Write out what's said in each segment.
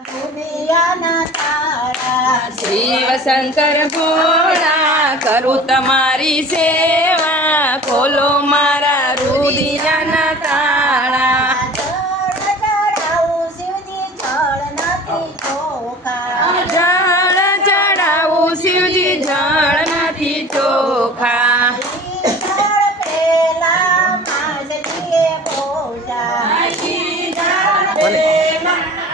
દુનિયાના તારા શિવ શંકર ભોળા કરું તમારી સેવા ખોલો મારા રુદિયાના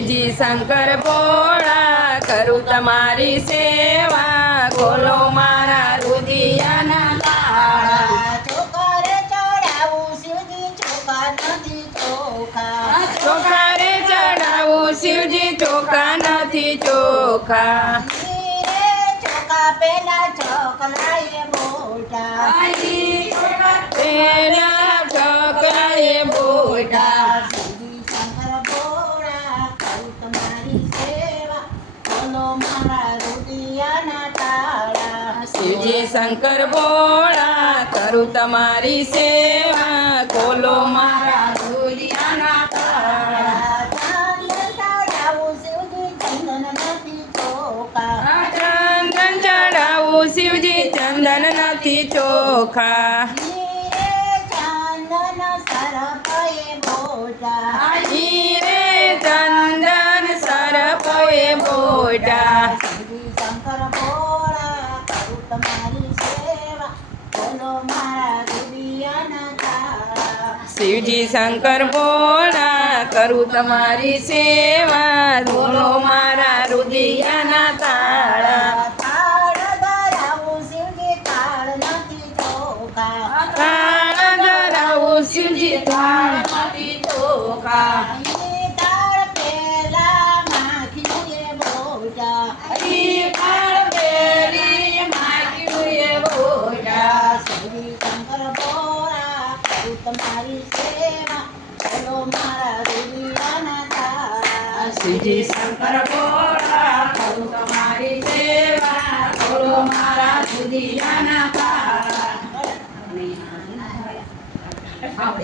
તાળા શિવજી શંકર ભોળા કરું તમારી સેવા ખોલો મારા રુદિયાના તાળા ચોકરે ચડાવું શિવજી ચોખા નથી ચોખા ચોખા રે ચડાવું શિવજી ચોખા નથી ચોખા ઈ રે ચોખા પેલા ચોકલાએ મોટા પેલા ચોકલાએ બોડા મારા રુદિયાના તાળા શિવજી શંકર ભોળા કરું તમારી સેવા ખોલો મારા રુદિયાના તાળા ચાંદન ચડાવું શિવજી ચંદન નથી ચોખા ચંદન ચડાવું શિવજી બોડા શિવજી શંકર ભોળા કરું તમારી સેવા બોલો મારા રુદિયાના તાળા શિવજી શંકર ભોળા કરું તમારી સેવા બોલો મારા રુદિયાના તાળા તાળ ધરાવું શિવજી તાળ નથી ચોખા બોટા ઈ તાળ પેલી માગ્યું એ બોડા શિવજી શંકર ભોળા કરું તમારી સેવા બોલો મારા રુદિયાના તાળા શિવજી